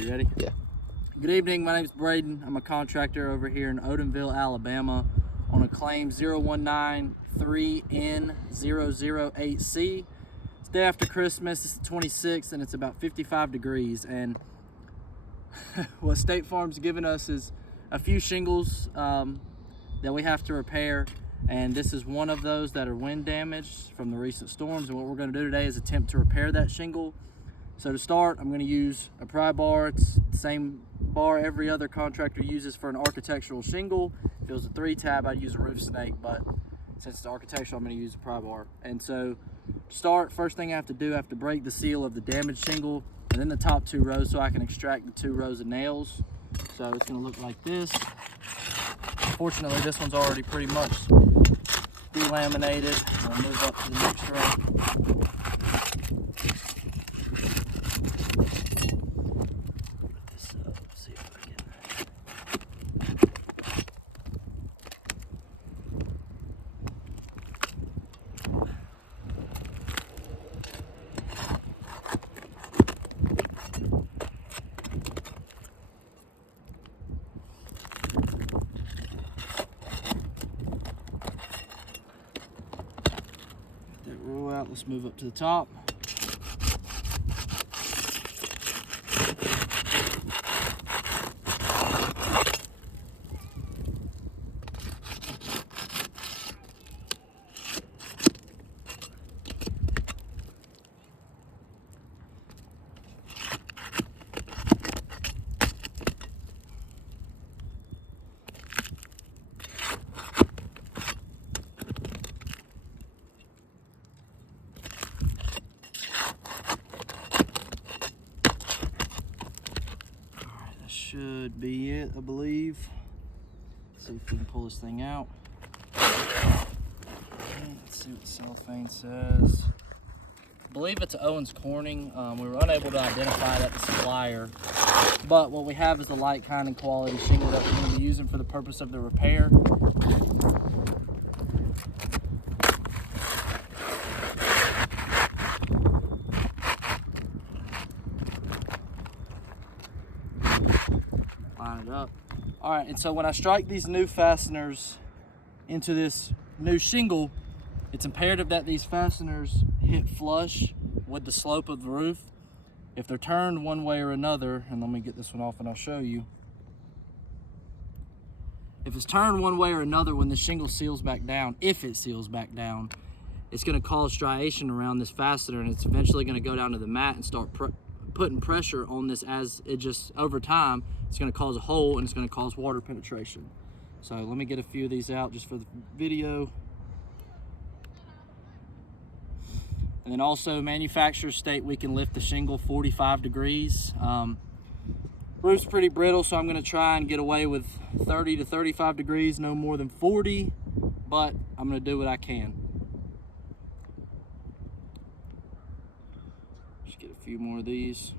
Okay, you ready? Yeah. Good evening, my name is Braden. I'm a contractor over here in Odenville, Alabama on a claim 0193N008C. It's day after Christmas, it's the 26th, and it's about 55 degrees. And what State Farm's given us is a few shingles that we have to repair. And this is one of those that are wind damaged from the recent storms. And what we're going to do today is attempt to repair that shingle. So to start, I'm going to use a pry bar. It's the same bar every other contractor uses for an architectural shingle. If it was a 3-tab, I'd use a roof snake, but since it's architectural, I'm going to use a pry bar. And so to start, first thing I have to do, I have to break the seal of the damaged shingle and then the top 2 rows so I can extract the 2 rows of nails. So it's going to look like this. Fortunately, this one's already pretty much delaminated. I'll move up to the next row. Roll out. Let's move up to the top. Should be it, I believe. Let's see if we can pull this thing out. Okay, let's see what the cellophane says. I believe it's Owens Corning. We were unable to identify that the supplier, but what we have is the light kind and quality shingle that we're going to be using for the purpose of the repair. Line it up. All right, and so when I strike these new fasteners into this new shingle, it's imperative that these fasteners hit flush with the slope of the roof. If they're turned one way or another, and let me get this one off and I'll show you. If it's turned one way or another when the shingle seals back down, if it seals back down, it's going to cause striation around this fastener, and it's eventually going to go down to the mat and start putting pressure on this. As it just over time, it's going to cause a hole and it's going to cause water penetration. So let me get a few of these out just for the video. And then also, manufacturers state we can lift the shingle 45 degrees. Roof's pretty brittle, so I'm going to try and get away with 30 to 35 degrees, no more than 40, but I'm going to do what I can. Just get a few more of these.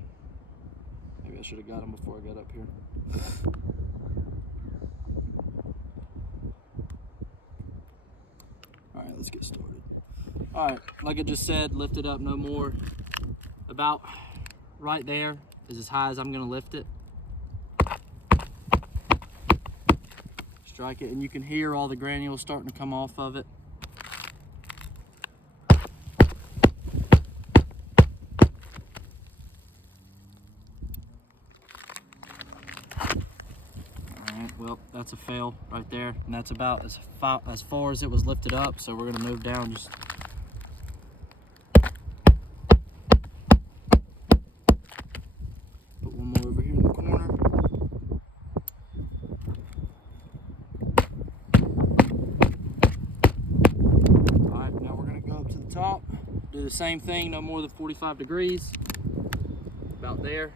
Maybe I should have got them before I got up here. All right, let's get started. All right, like I just said, lift it up no more. About right there is as high as I'm going to lift it. Strike it, and you can hear all the granules starting to come off of it. Well, that's a fail right there, and that's about as far as it was lifted up, so we're going to move down just put one more over here in the corner. Alright, now we're going to go up to the top, do the same thing, no more than 45 degrees, about there.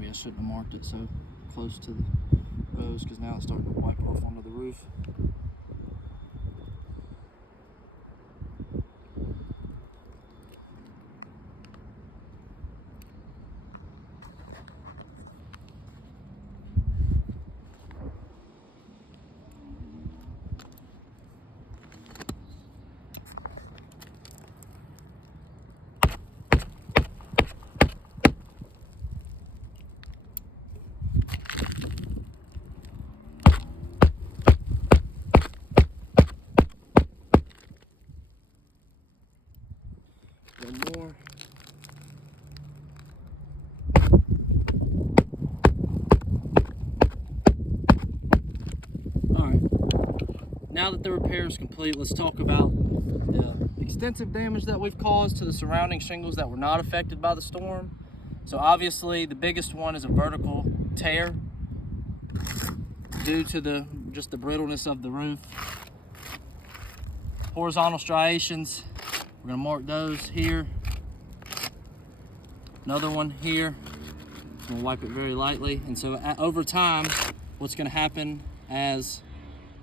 I shouldn't have marked it so close to the rows, because now it's starting to wipe off onto the roof. now that the repair is complete, let's talk about the extensive damage that we've caused to the surrounding shingles that were not affected by the storm. So obviously the biggest one is a vertical tear due to just the brittleness of the roof. Horizontal striations, we're gonna mark those here. Another one here, I'm gonna wipe it very lightly. And so over time, what's gonna happen as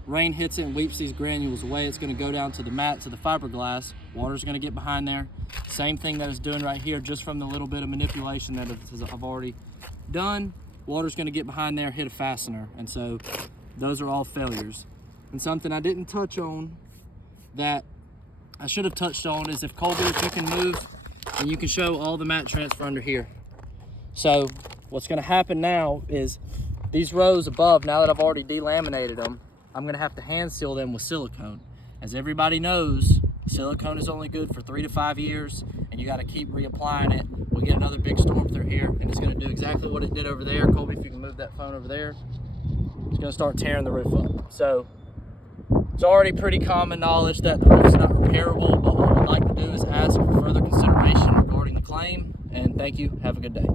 rain hits it and weeps these granules away, it's gonna go down to the mat, to the fiberglass. Water's gonna get behind there. Same thing that it's doing right here, just from the little bit of manipulation that I've already done. Water's gonna get behind there, hit a fastener. And so those are all failures. And something I didn't touch on that I should have touched on is if Colby, if you can move and you can show all the mat transfer under here. So what's gonna happen now is these rows above, now that I've already delaminated them, I'm gonna have to hand seal them with silicone. As everybody knows, silicone is only good for 3 to 5 years, and you gotta keep reapplying it. We get another big storm through here, and it's gonna do exactly what it did over there. Colby, if you can move that phone over there, it's gonna start tearing the roof up. So it's already pretty common knowledge that the roof is not repairable, but what we'd like to do is ask for further consideration regarding the claim, and thank you, have a good day.